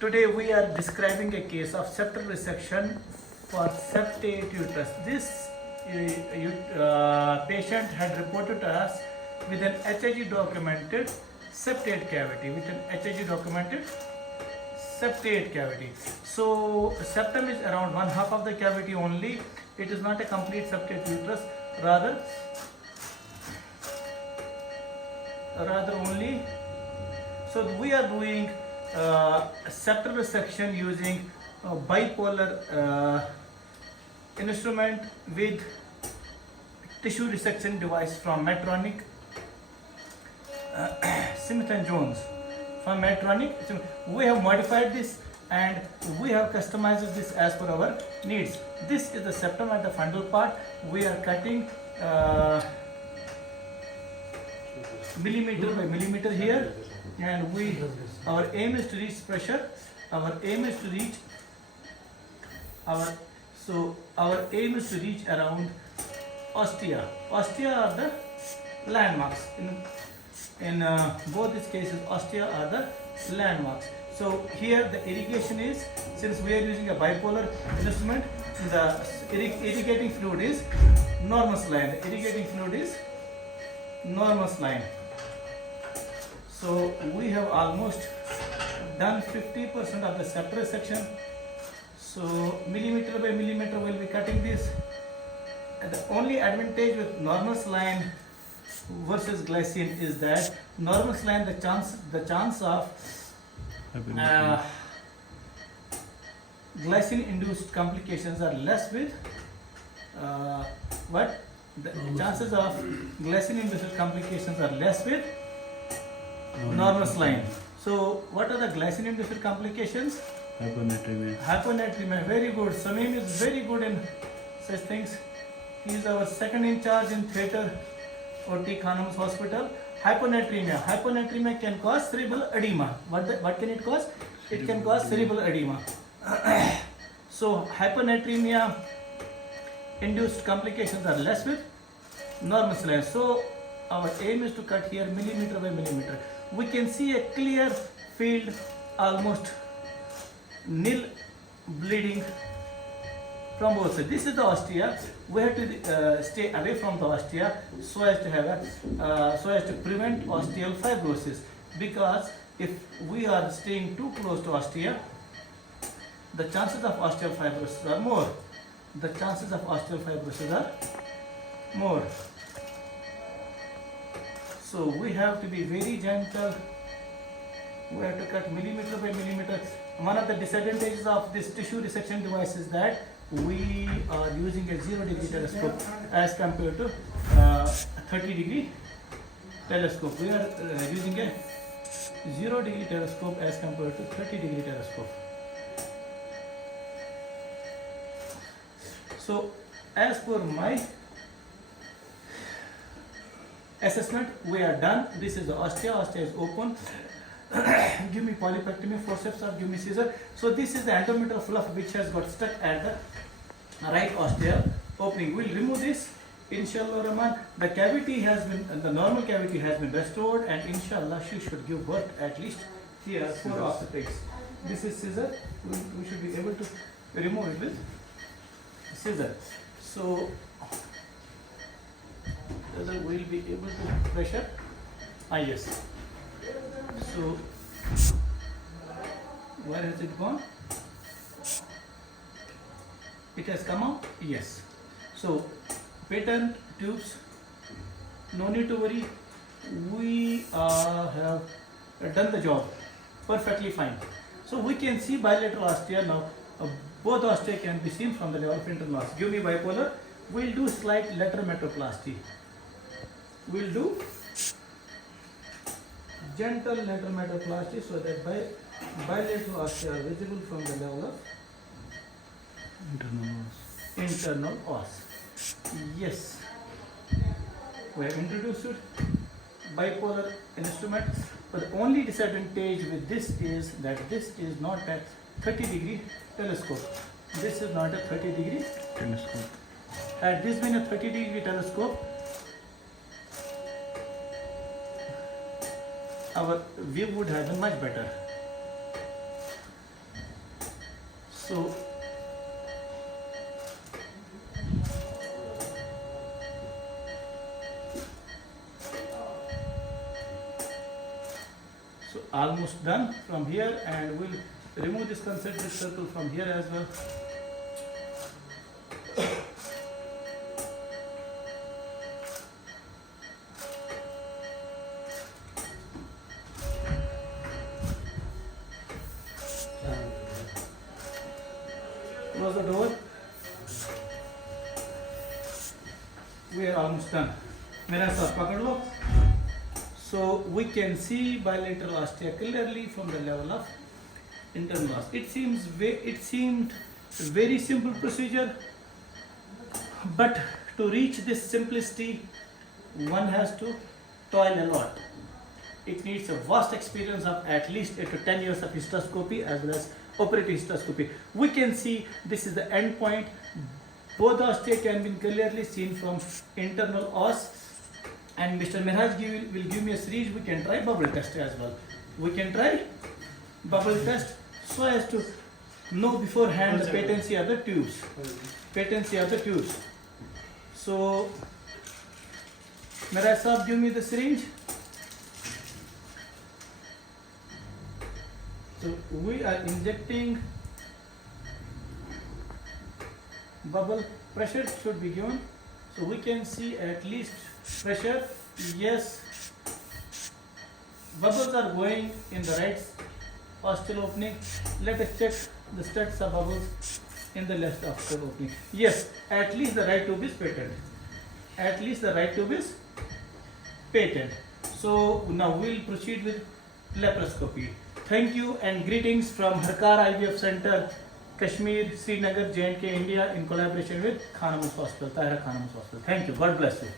Today we are describing a case of septal resection for septate uterus. This patient had reported to us with an HIG documented septate cavity. So septum is around one half of the cavity only. It is not a complete septate uterus. Rather only. So we are doing septal resection using bipolar instrument with tissue resection device from Medtronic, Smith and Jones. From Medtronic, we have modified this and we have customized this as per our needs. This is the septum at the fundal part. We are cutting millimeter by millimeter here, and our aim is to reach pressure. Our aim is to reach around ostia. Ostia are the landmarks. In both these cases, ostia are the landmarks. So here the irrigation is, since we are using a bipolar instrument, the irrigating fluid is normus line. So we have almost done 50% of the septal resection. So millimeter by millimeter we'll be cutting this. And the only advantage with normus line versus glycine is that normus line, the chance of glycine induced complications are less with the chances of glycine induced complications are less with normus line. So what are the glycine induced complications? Hyponatremia. Very good. Samim is very good in such things. He is our second in charge in theatre or T. Khanum's hospital. Hyponatremia can cause cerebral edema. What can it cause? It can cause cerebral edema. So hyponatremia induced complications are less with normus line. So our aim is to cut here millimeter by millimeter. We can see a clear field, almost nil bleeding from both sides. This is the ostia. We have to stay away from the ostia so as to prevent osteal fibrosis, because if we are staying too close to ostia, the chances of osteal fibrosis are more. So we have to be very gentle. We have to cut millimeter by millimeter. One of the disadvantages of this tissue resection device is that we are using a 0-degree telescope as compared to 30-degree telescope. We are using a 0-degree telescope as compared to 30-degree telescope. So as per my assessment, we are done. This is the ostia. Ostia is open. Give me polypectomy, forceps, or give me scissor. So this is the endometrial fluff which has got stuck at the right osteal opening. We'll remove this. Inshallah Rahman, the normal cavity has been restored, and inshallah she should give birth at least here 4 obstetrics. This is scissor. We should be able to remove it with scissor. So whether we'll be able to pressure? Yes. So where has it gone? It has come out? Yes. So patent tubes, no need to worry. We have done the job perfectly fine. So we can see bilateral ostia now. Both ostia can be seen from the level of internal os. Give me bipolar. We'll do slight laterometroplasty. We'll do gentle laterometroplasty so that bilateral ostia are visible from the level of internal os. Yes, we have introduced bipolar instrument, but the only disadvantage with this is that this is not a 30-degree telescope. This is not a 30-degree telescope. Had this been a 30-degree telescope, our view would have been much better. So almost done from here, and we'll remove this concentric circle from here as well. Close the door. We are almost done. मेरा साथ पकड़ लो. So we can see bilateral ostia clearly from the level of internal ostia. It seemed very simple procedure, but to reach this simplicity, one has to toil a lot. It needs a vast experience of at least 8 to 10 years of histoscopy as well as operative histoscopy. We can see this is the end point. Both ostia can be clearly seen from internal os. And Mr. Miraj will give me a series. We can try bubble test as well. We can try bubble test so as to know beforehand the patency of the tubes. Patency of the tubes. So, Miraj sahab, give me the syringe. So we are injecting. Bubble pressure should be given. So we can see at least pressure. Yes, bubbles are going in the right ostial opening. Let us check the stats of bubbles in the left ostial opening. Yes, at least the right tube is patent. At least the right tube is patent. So now we'll proceed with laparoscopy. Thank you and greetings from Harkar IVF Center, Kashmir, Srinagar, J&K, India, in collaboration with Khanum's Hospital, Tahira Khanum's Hospital. Thank you. God bless you.